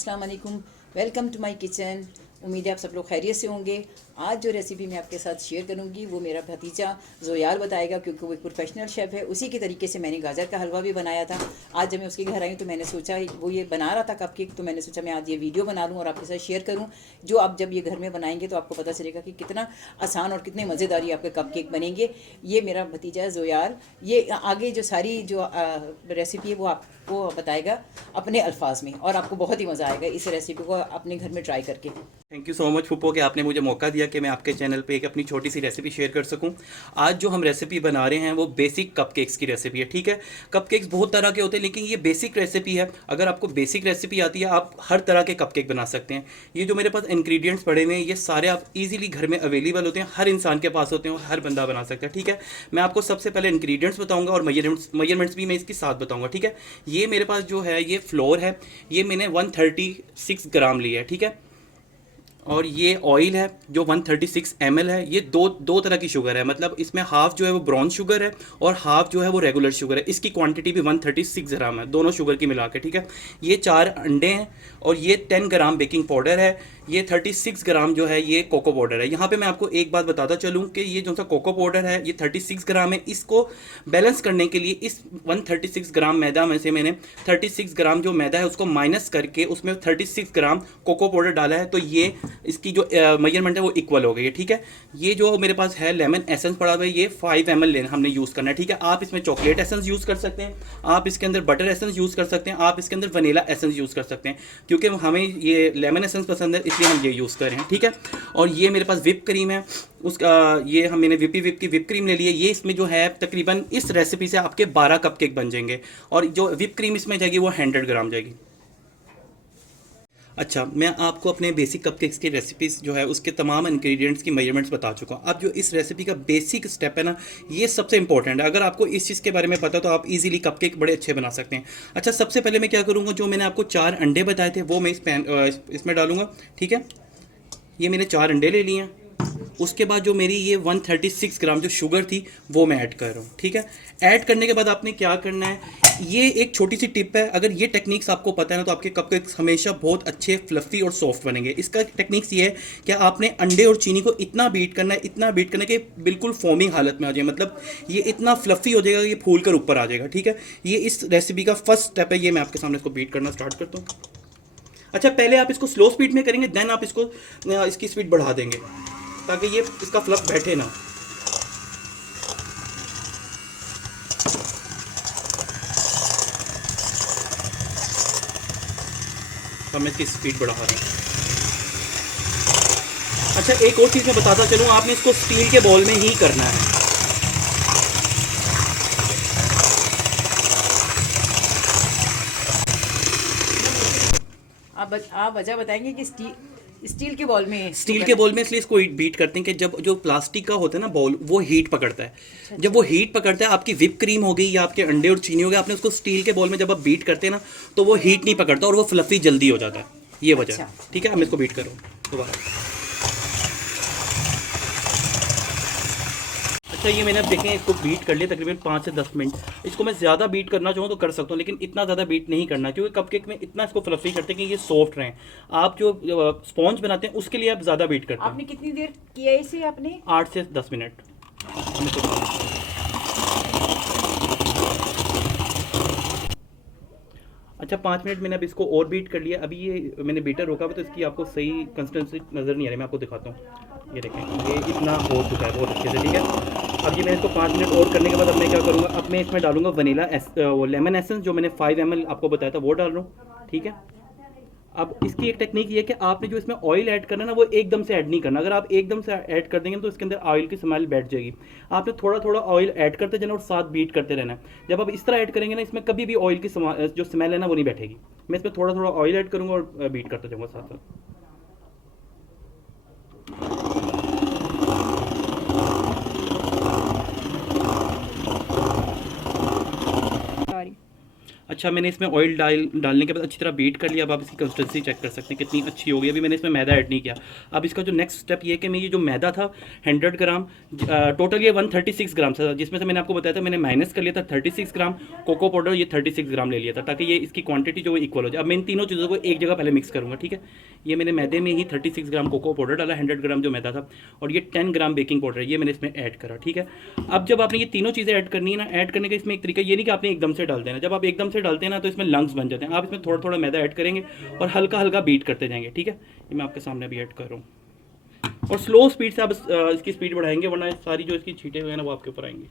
अस्सलाम वालेकुम, welcome to my kitchen. उम्मीद है आप सब लोग खैरियत से होंगे। आज जो रेसिपी मैं आपके साथ शेयर करूंगी वो मेरा भतीजा ज़ोयार बताएगा, क्योंकि वो एक प्रोफेशनल शेफ़ है। उसी के तरीके से मैंने गाजर का हलवा भी बनाया था। आज जब मैं उसके घर आई तो मैंने सोचा, वो ये बना रहा था कपकेक, तो मैंने सोचा मैं आज ये वीडियो बना लूँ और आपके साथ शेयर करूँ। जो आप जब ये घर में बनाएंगे तो आपको पता चलेगा कि कितना आसान और कितने मज़ेदार ये आपके कपकेक बनेंगे। ये मेरा भतीजा है ज़ोयार। ये आगे जो सारी जो रेसिपी है वो आपको बताएगा अपने अल्फाज में, और आपको बहुत ही मज़ा आएगा इस रेसिपी को अपने घर में ट्राई करके। थैंक यू सो मच फूफो कि आपने मुझे मौका दिया कि मैं आपके चैनल पे एक अपनी छोटी सी रेसिपी शेयर कर सकूं। आज जो हम रेसिपी बना रहे हैं वो बेसिक कपकेक्स की रेसिपी है। ठीक है, कपकेक्स बहुत तरह के होते हैं, लेकिन ये बेसिक रेसिपी है। अगर आपको बेसिक रेसिपी आती है आप हर तरह के कपकेक बना सकते हैं। ये जो मेरे पास इंग्रेडिएंट्स पड़े हुए हैं ये सारे आप इजीली घर में अवेलेबल होते हैं, हर इंसान के पास होते हैं और हर बंदा बना सकता है। ठीक है, मैं आपको सबसे पहले इंग्रेडिएंट्स बताऊंगा और मेजरमेंट्स भी मैं इसके साथ बताऊंगा। ठीक है, ये मेरे पास जो है ये फ्लोर है, ये मैंने 136 ग्राम लिया है। ठीक है, और ये ऑयल है जो 136 ml है। ये दो तरह की शुगर है, मतलब इसमें हाफ जो है वो ब्राउन शुगर है और हाफ जो है वो रेगुलर शुगर है। इसकी क्वांटिटी भी 136 ग्राम है, दोनों शुगर की मिला के। ठीक है, ये 4 अंडे हैं और ये 10 ग्राम बेकिंग पाउडर है। ये 36 ग्राम जो है ये कोको पाउडर है। यहाँ पे मैं आपको एक बात बताता चलूँ कि ये जो सा कोको पाउडर है ये 36 ग्राम है। इसको बैलेंस करने के लिए इस 136 ग्राम मैदा में से मैंने 36 ग्राम जो मैदा है उसको माइनस करके उसमें 36 ग्राम कोको पाउडर डाला है, तो ये इसकी जो मेजरमेंट है वो इक्वल हो गई है। ठीक है, ये जो मेरे पास है लेमन एसेंस पड़ा हुआ है, ये 5 ml हमने यूज़ करना है। ठीक है, आप इसमें चॉकलेट एसेंस यूज़ कर सकते हैं, आप इसके अंदर बटर एसेंस यूज़ कर सकते हैं, आप इसके अंदर वनीला एसेंस यूज़ कर सकते हैं। क्योंकि हमें ये लेमन एसेंस पसंद है इसलिए हम ये यूज़ कर रहे हैं। ठीक है, और ये मेरे पास विप क्रीम है, उसका ये मैंने विप की विप क्रीम ले ली है। ये इसमें जो है तकरीबन इस रेसिपी से आपके 12 कपकेक बन जाएंगे, और जो विप क्रीम इसमें जाएगी वो 100 ग्राम जाएगी। अच्छा, मैं आपको अपने बेसिक कपकेक्स की रेसिपीज़ जो है उसके तमाम इंग्रेडिएंट्स की मेजरमेंट्स बता चुका हूँ। अब जो इस रेसिपी का बेसिक स्टेप है ना, ये सबसे इंपॉर्टेंट है। अगर आपको इस चीज़ के बारे में पता तो आप इजीली कपकेक बड़े अच्छे बना सकते हैं। अच्छा, सबसे पहले मैं क्या करूँगा, जो मैंने आपको 4 अंडे बताए थे वो मैं इसमें डालूंगा। ठीक है, ये मैंने 4 अंडे ले लिए हैं। उसके बाद जो मेरी ये 136 ग्राम जो शुगर थी वो मैं ऐड कर रहा हूँ। ठीक है, ऐड करने के बाद आपने क्या करना है, ये एक छोटी सी टिप है। अगर ये टेक्निक्स आपको पता है ना तो आपके कपकेक्स हमेशा बहुत अच्छे फ्लफ़ी और सॉफ्ट बनेंगे। इसका टेक्निक्स ये है कि आपने अंडे और चीनी को इतना बीट करना है, इतना बीट करना है कि बिल्कुल फॉर्मिंग हालत में आ जाए, मतलब ये इतना फ्लफ़ी हो जाएगा, ये फूल कर ऊपर आ जाएगा। ठीक है, ये इस रेसिपी का फर्स्ट स्टेप है। ये मैं आपके सामने इसको बीट करना स्टार्ट करता हूँ। अच्छा, पहले आप इसको स्लो स्पीड में करेंगे, देन आप इसको इसकी स्पीड बढ़ा देंगे ताकि ये इसका फ्लफ बैठे ना। तो मैं इसकी स्पीड बढ़ा रहा हूँ। अच्छा, एक और चीज़ मैं बताता चलूँ, आपने इसको स्टील के बॉल में ही करना है। आप वजह बताएंगे कि स्टील के बॉल में स्टील के बॉल में इसलिए इसको बीट करते हैं कि जब जो प्लास्टिक का होता है ना बॉल वो हीट पकड़ता है। अच्छा, जब वो हीट पकड़ता है, आपकी विप क्रीम हो गई या आपके अंडे और चीनी हो गया, आपने उसको स्टील के बॉल में जब आप बीट करते हैं ना तो वो हीट नहीं पकड़ता और वो फ्लफी जल्दी हो जाता है, ये वजह है। अच्छा। ठीक है, मैं इसको बीट करूँ दोबारा। अच्छा, ये मैंने अब देखें इसको बीट कर लिया तकरीबन 5 से 10 मिनट। इसको मैं ज़्यादा बीट करना चाहूँ तो कर सकता हूँ, लेकिन इतना ज़्यादा बीट नहीं करना, क्योंकि कपकेक में इतना इसको फ्लफी करते हैं कि ये सॉफ्ट रहें। आप जो स्पॉन्ज बनाते हैं उसके लिए आप ज़्यादा बीट करते हैं। आपने कितनी देर किया इसे? आपने 8 से 10 मिनट। अच्छा, 5 मिनट मैंने अब इसको और बीट कर लिया। अभी ये मैंने बीटर रोका हुआ तो इसकी आपको सही कंसिस्टेंसी नज़र नहीं आ रही, मैं आपको दिखाता हूँ। ये देखें, ये इतना हो चुका है बहुत अच्छे से। ठीक है, अब ये मैंने इसको 5 मिनट और करने के बाद अब मैं क्या करूँगा, अब मैं इसमें डालूंगा वनीला वो लेमन एसेंस जो मैंने 5 ml आपको बताया था वो डाल रहा हूँ। ठीक है, अब इसकी एक टेक्निक ये है कि आपने जो इसमें ऑयल ऐड करना है ना वो एकदम से ऐड नहीं करना। अगर आप एकदम से ऐड कर देंगे तो इसके अंदर ऑयल की स्मेल बैठ जाएगी। आपने थोड़ा थोड़ा ऑयल ऐड करते जाना और साथ बीट करते रहना है। जब आप इस तरह ऐड करेंगे ना, इसमें कभी भी ऑयल की जो स्मेल है ना वो नहीं बैठेगी। मैं इसमें थोड़ा थोड़ा ऑयल ऐड करूँगा और बीट करते जाऊँगा साथ साथ। अच्छा मैंने इसमें ऑयल डालने के बाद अच्छी तरह बीट कर लिया। अब आप इसकी कंसिस्टेंसी चेक कर सकते हैं कितनी अच्छी हो गई। अभी मैंने इसमें मैदा ऐड नहीं किया। अब इसका जो नेक्स्ट स्टेप ये है कि मैं ये जो मैदा था 100 ग्राम, टोटल ये 136 ग्राम था, जिसमें से मैंने आपको बताया था मैंने माइनस कर लिया था 36 ग्राम कोको पाउडर, ये 36 ग्राम ले लिया था, ताकि ये इसकी क्वांटिटी जो इक्वल हो जाए। अब मैं इन तीनों चीज़ों को एक जगह पहले मिक्स करूँगा, ठीक है। ये मैंने मैदे में ही 36 ग्राम कोको पाउडर डाला, 100 ग्राम जो मैदा था, और ये 10 ग्राम बेकिंग पाउडर ये मैंने इसमें ऐड करा, ठीक है। अब जब आपने ये तीनों चीज़ें ऐड करनी है ना, ऐड करने का इसमें एक तरीका ये नहीं कि आपने एकदम से डाल देना। जब आप एकदम से डालते हैं ना तो इसमें लंग्स बन जाते हैं। आप इसमें थोड़ा थोड़ा मैदा ऐड करेंगे और हल्का हल्का बीट करते जाएंगे, ठीक है। ये मैं आपके सामने भी ऐड कर रहा हूँ, और स्लो स्पीड से आप इसकी स्पीड बढ़ाएंगे, वरना सारी जो इसकी छींटे हुए हैं ना वो आपके ऊपर आएंगी।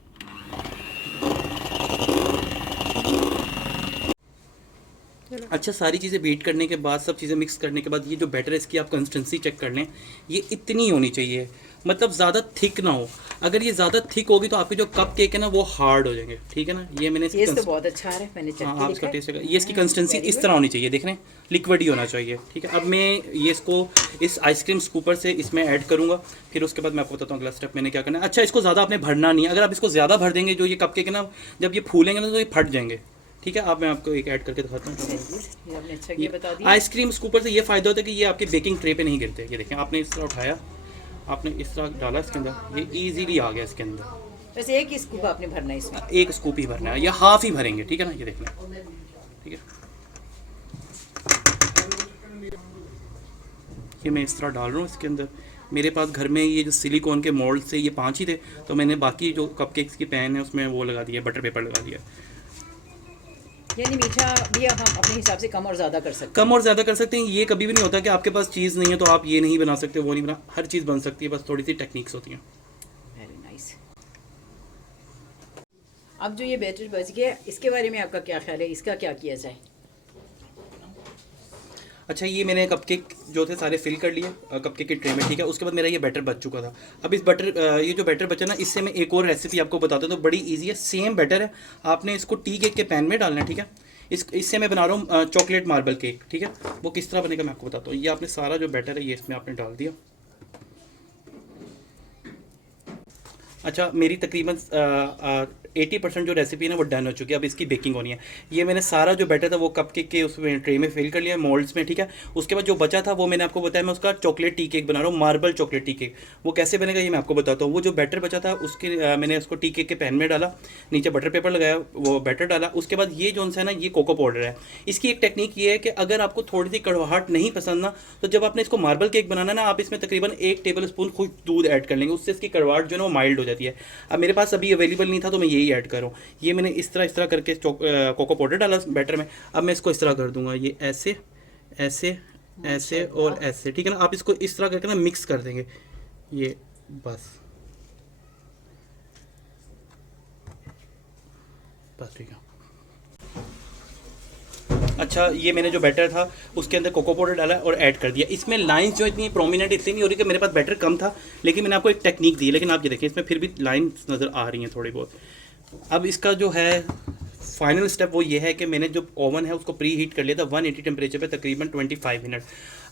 अच्छा, सारी चीज़ें बीट करने के बाद, सब चीज़ें मिक्स करने के बाद, ये जो बैटर है इसकी आप कंसिस्टेंसी चेक कर लें। ये इतनी होनी चाहिए, मतलब ज़्यादा थिक ना हो। अगर ये ज़्यादा थिक होगी तो आपके जो कप केक है ना वो हार्ड हो जाएंगे, ठीक है ना। ये मैंने टेस्ट तो बहुत अच्छा है, मैंने चेक हाँ, किया। आप इसका टेस्ट ये इसकी कंसिस्टेंसी इस तरह होनी चाहिए, देख रहे हैं, लिक्विड ही होना चाहिए, ठीक है। अब मैं ये इसको इस आइसक्रीम स्कूपर से इसमें ऐड करूँगा, फिर उसके बाद मैं आपको बताता हूँ अगला स्टेप मैंने क्या करना है। अच्छा, इसको ज़्यादा आपने भरना नहीं है। अगर आप इसको ज़्यादा भर देंगे, जो ये कप केक है ना, जब ये फूलेंगे ना तो ये फट जाएंगे, ठीक है। अब मैं आपको एक ऐड करके दिखाता हूँ। ये आपने अच्छा किया, बता दिया। आइसक्रीम स्कूपर से ये फ़ायदा होता है कि ये आपके बेकिंग ट्रे पे नहीं गिरते। ये देखें, आपने इस तरह उठाया, आपने इस तरह डाला इसके अंदर, ये ईजीली आ गया इसके अंदर। बस एक ही स्कूप आपने भरना है इसमें, एक स्कूप ही भरना है या हाफ ही भरेंगे, ठीक है ना। ये देख लें, ठीक है। ये मैं इस तरह डाल रहा हूँ इसके अंदर। मेरे पास घर में ये जो सिलिकॉन के मोल्ड से ये 5 ही थे, तो मैंने बाकी जो कपकेक्स की पैन है उसमें वो लगा दिया, बटर पेपर लगा दिया। यानी मीठा भी हम अपने हिसाब से कम और ज़्यादा कर सकते हैं। कम और ज़्यादा कर सकते हैं। ये कभी भी नहीं होता कि आपके पास चीज़ नहीं है तो आप ये नहीं बना सकते, वो नहीं बना, हर चीज़ बन सकती है, बस थोड़ी सी टेक्निक्स होती हैं। Very nice. अब जो ये बैटर बच गया, इसके बारे में आपका क्या ख्याल है, इसका क्या किया जाए? अच्छा, ये मैंने कपकेक जो थे सारे फिल कर लिए कपकेक के ट्रे में, ठीक है। उसके बाद मेरा ये बैटर बच चुका था। अब इस ये जो बैटर बचा ना, इससे मैं एक और रेसिपी आपको बताता हूँ, तो बड़ी इजी है। सेम बैटर है, आपने इसको टी केक के पैन में डालना है, ठीक है। इससे मैं बना रहा हूँ चॉकलेट मार्बल केक, ठीक है। वो किस तरह बनेगा मैं आपको बताता हूँ। ये आपने सारा जो बैटर है ये इसमें आपने डाल दिया। अच्छा, मेरी तकरीबन 80% जो रेसिपी है ना वो डन हो चुकी है। अब इसकी बेकिंग होनी है। ये मैंने सारा जो बैटर था वो कपकेक के उसमें ट्रे में फिल कर लिया, मोल्ड्स में, ठीक है। उसके बाद जो बचा था वो मैंने आपको बताया, मैं उसका चॉकलेट टी केक बना रहा हूँ, मार्बल चॉकलेट टी केक। वो कैसे बनेगा ये मैं आपको बताता हूँ। वो जो बैटर बचा था उसके मैंने उसको टी केक के पैन में डाला, नीचे बटर पेपर लगाया, वो बैटर डाला। उसके बाद ये जो है ना, ये कोको पाउडर है। इसकी एक टेक्निक ये है कि अगर आपको थोड़ी सी कड़वाहट नहीं पसंद ना, तो जब आपने इसको मार्बल केक बनाना ना, आप इसमें तकरीबन 1 टेबल स्पून खुद दूध ऐड कर लेंगे, उससे इसकी कड़वाहट जो है ना वो माइल्ड हो जाती है। अब मेरे पास अभी अवेलेबल नहीं था तो मैं यही ऐड कर रहा हूँ। ये मैंने इस तरह करके कोको पाउडर डाला बैटर में। अब मैं इसको इस तरह कर दूंगा, ये ऐसे ऐसे ऐसे और ऐसे, ठीक है ना। आप इसको इस तरह करके ना मिक्स कर देंगे, ये बस ठीक है। अच्छा, ये मैंने जो बैटर था उसके अंदर कोको पाउडर डाला और ऐड कर दिया। इसमें लाइंस जो इतनी प्रोमिनेंट इसलिए नहीं हो रही कि मेरे पास बैटर कम था, लेकिन मैंने आपको एक टेक्निक दी, लेकिन आप ये देखिए इसमें फिर भी लाइंस नज़र आ रही हैं थोड़ी बहुत। अब इसका जो है फाइनल स्टेप वो ये है कि मैंने जो ओवन है उसको प्री हीट कर लिया था 180 टेम्परेचर पे तकरीबन 25 मिनट।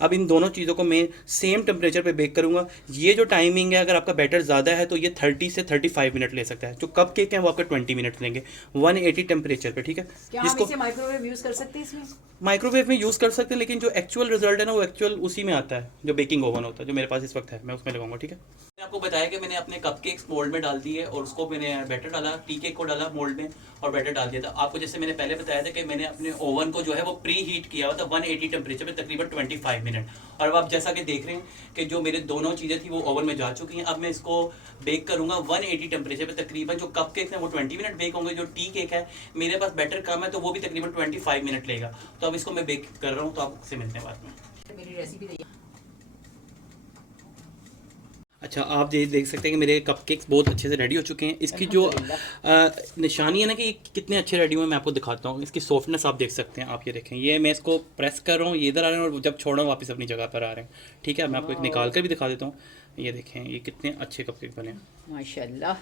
अब इन दोनों चीज़ों को मैं सेम टेम्परेचर पे बेक करूँगा। ये जो टाइमिंग है, अगर आपका बैटर ज़्यादा है तो ये 30 से 35 मिनट ले सकता है। जो कप केक है वो आपका 20 मिनट लेंगे 180 टेम्परेचर पे, ठीक है। क्या हम इसे माइक्रोवेव यूज़ कर सकते हैं इसमें? माइक्रोवेव में यूज़ कर सकते हैं, लेकिन जो एक्चुअल रिजल्ट है ना वो एक्चुअल उसी में आता है, जो बेकिंग ओवन होता है, जो मेरे पास इस वक्त है, मैं उसमें लगाऊंगा, ठीक है। मैंने आपको बताया कि मैंने अपने कपकेक्स मोल्ड में डाल दिए और उसको मैंने बैटर डाला, टी केक को डाला मोल्ड में और बैटर डाल दिया था। आपको जैसे मैंने पहले बताया था कि मैंने अपने ओवन को जो है वो प्री हीट किया हुआ था 180 टेम्परेचर पे तकरीबन 25 मिनट। और अब आप जैसा कि देख रहे हैं कि जो मेरे दोनों चीज़ें थी वो ओवन में जा चुकी हैं। अब मैं इसको बेक करूँगा 180 टेम्परेचर पे। तकरीबन जो कप केक है वो 20 मिनट बेक होंगे, जो टी केक है मेरे पास बैटर कम है तो वो भी तकरीबन 25 मिनट लेगा। तो अब इसको मैं बेक कर रहा हूँ, तो आपसे मिलते हैं बाद में। मेरी रेसिपी अच्छा, आप ये देख सकते हैं कि मेरे कपकेक्स बहुत अच्छे से रेडी हो चुके हैं। इसकी जो निशानी है ना कि ये कितने अच्छे रेडी हुए हैं, मैं आपको दिखाता हूँ। इसकी सॉफ्टनेस आप देख सकते हैं। आप ये देखें, ये मैं इसको प्रेस कर रहा हूँ, ये इधर आ रहे हैं और जब छोड़ रहा हूँ वापस अपनी जगह पर आ रहे हैं, ठीक है। मैं आपको एक निकाल कर भी दिखा देता हूँ। ये देखें, ये कितने अच्छे कपकेक बने हैं, माशाल्लाह।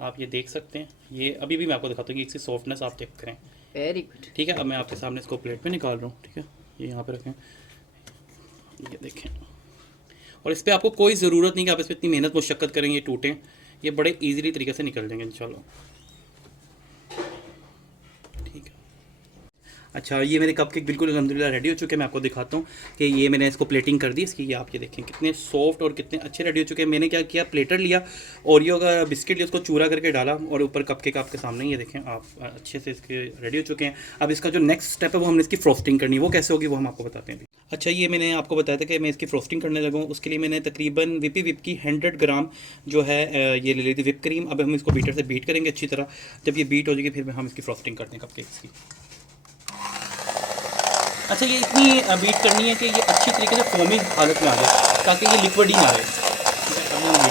आप ये देख सकते हैं। ये अभी भी मैं आपको दिखाता हूँ कि इसकी सॉफ्टनेस आप चेक करें। वेरी गुड, ठीक है। अब मैं आपके सामने इसको प्लेट में निकाल रहा हूँ, ठीक है। ये यहाँ पे रखें, ये देखें। और इस पर आपको कोई ज़रूरत नहीं कि आप इस पर इतनी मेहनत मुशक्क़त करेंगे ये टूटें। ये बड़े इजीली तरीके से निकल जाएंगे इंशाल्लाह, ठीक है। अच्छा, ये मेरे कपकेक बिल्कुल अल्हम्दुलिल्लाह रेडी हो चुके हैं। मैं आपको दिखाता हूँ कि ये मैंने इसको प्लेटिंग कर दी इसकी। ये आप ये देखें कितने सॉफ्ट और कितने अच्छे रेडी हो चुके हैं। मैंने क्या किया, प्लेटर लिया, ओरियो का बिस्किट लिया, उसको चूरा करके डाला और ऊपर कपकेक आपके सामने ही ये देखें आप अच्छे से इसके रेडी हो चुके हैं। अब इसका जो नेक्स्ट स्टेप है वो हमने इसकी फ्रोस्टिंग करनी है। वो कैसे होगी वो हम आपको बताते हैं अभी। अच्छा, ये मैंने आपको बताया था कि मैं इसकी फ्रोस्टिंग करने लगा हूँ। उसके लिए मैंने तकरीबन विपी विप की 100 ग्राम जो है ये ले ली थी विप क्रीम। अब हम इसको बीटर से बीट करेंगे अच्छी तरह। जब ये बीट हो जाएगी फिर हम इसकी फ्रोस्टिंग करते हैं कपकेक्स की। अच्छा, ये इतनी बीट करनी है कि ये अच्छी तरीके से फोमी हालत में आ जाए ताकि ये लिक्विड ही ना रहे।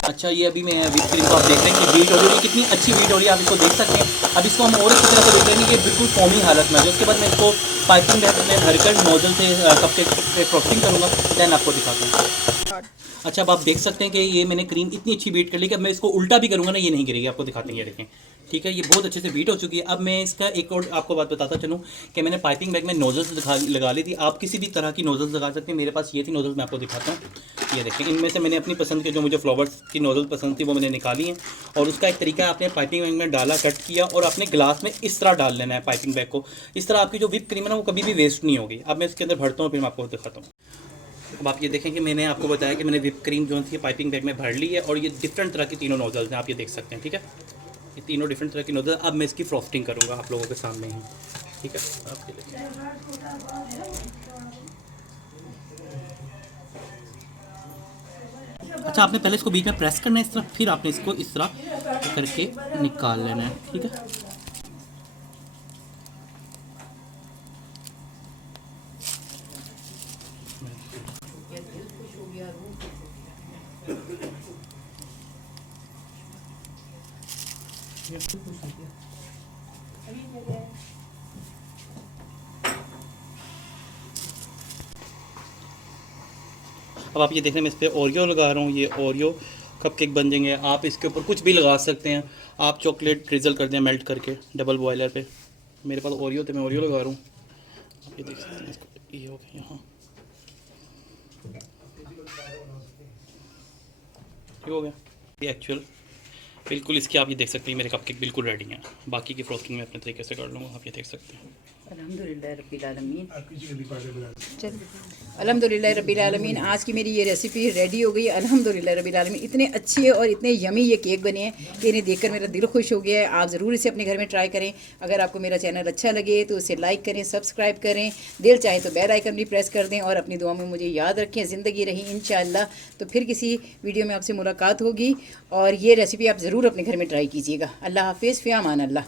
अच्छा, ये अभी मैं विप क्रीम को आप देख रहे हैं कि बीट हो रही है, कितनी अच्छी बीट हो रही है, आप इसको देख सकते हैं। अब इसको हम और अच्छी तरह से बीट करेंगे कि बिल्कुल फोमी हालत में आ जाए। उसके बाद मैं इसको पाइपिंग बैग में भरकर नोजल से कपकेक पे फ्रोस्टिंग करूँगा, दैन आपको दिखाता हूँ। अच्छा, अब आप देख सकते हैं कि ये मैंने क्रीम इतनी अच्छी बीट कर ली कि अब मैं इसको उल्टा भी करूँगा ना ये नहीं गिरेगी। आपको दिखाते हैं, ये देखें, ठीक है, ये बहुत अच्छे से बीट हो चुकी है। अब मैं इसका एक और आपको बात बताता चलूँ कि मैंने पाइपिंग बैग में नोजल्स लगा ली थी। आप किसी भी तरह की नोजल्स लगा सकते हैं। मेरे पास ये थी नोजल्स, मैं आपको दिखाता हूँ। ये देखें, इनमें से मैंने अपनी पसंद के जो मुझे फ्लावर्स की नोजल पसंद थी वो मैंने निकाली हैं। और उसका एक तरीका है, आपने पाइपिंग बैग में डाला, कट किया और अपने ग्लास में इस तरह डाल लेना है पाइपिंग बैग को। इस तरह आपकी जो विप क्रीम है ना वो कभी भी वेस्ट नहीं होगी। अब मैं इसके अंदर भरता हूँ, फिर मैं आपको दिखाता हूँ। अब आप ये देखें कि मैंने आपको बताया कि मैंने विप क्रीम जो थी पाइपिंग बैग में भर ली है और ये डिफरेंट तरह की तीनों नोजल्स हैं, आप ये देख सकते हैं, ठीक है, ये तीनों डिफरेंट तरह की नोजल। अब मैं इसकी फ्रोस्टिंग करूँगा आप लोगों के सामने ही, ठीक है। आपके लिए अच्छा, आपने पहले इसको बीच में प्रेस करना है इस तरह, फिर आपने इसको इस तरह करके निकाल लेना है, ठीक है। अब आप ये देख रहे हैं मैं इस पर ओरियो लगा रहा हूँ। ये ओरियो कपकेक बन जाएंगे। आप इसके ऊपर कुछ भी लगा सकते हैं। आप चॉकलेट ड्रिजल कर दें मेल्ट करके डबल बॉयलर पे। मेरे पास ओरियो थे, मैं ओरियो लगा रहा हूँ। आप ये देख सकते हैं, इसको ये हो गया यहाँ, ये हो गया ये एक्चुअल बिल्कुल। इसकी आप ये देख सकते हैं मेरे कपकेक बिल्कुल रेडी हैं। बाकी की फ्रोस्टिंग मैं अपने तरीके से कर लूँगा, आप ये देख सकते हैं। अल्हम्दुलिल्लाह रब्बिल आलमीन। अल्हम्दुलिल्लाह रब्बिल आलमीन। आज की मेरी ये रेसिपी रेडी हो गई अल्हम्दुलिल्लाह रब्बिल आलमीन। इतने अच्छे और इतने यमी ये केक बने हैं कि इन्हें देखकर मेरा दिल खुश हो गया है। आप ज़रूर इसे अपने घर में ट्राई करें। अगर आपको मेरा चैनल अच्छा लगे तो उसे लाइक करें, सब्सक्राइब करें, दिल चाहे तो बेल आइकन भी प्रेस कर दें और अपनी दुआ में मुझे याद रखें। ज़िंदगी रही इंशाअल्लाह तो फिर किसी वीडियो में आपसे मुलाकात होगी और ये रेसिपी आप ज़रूर अपने घर में ट्राई कीजिएगा। अल्लाह हाफिज़, फ़ी अमान अल्लाह।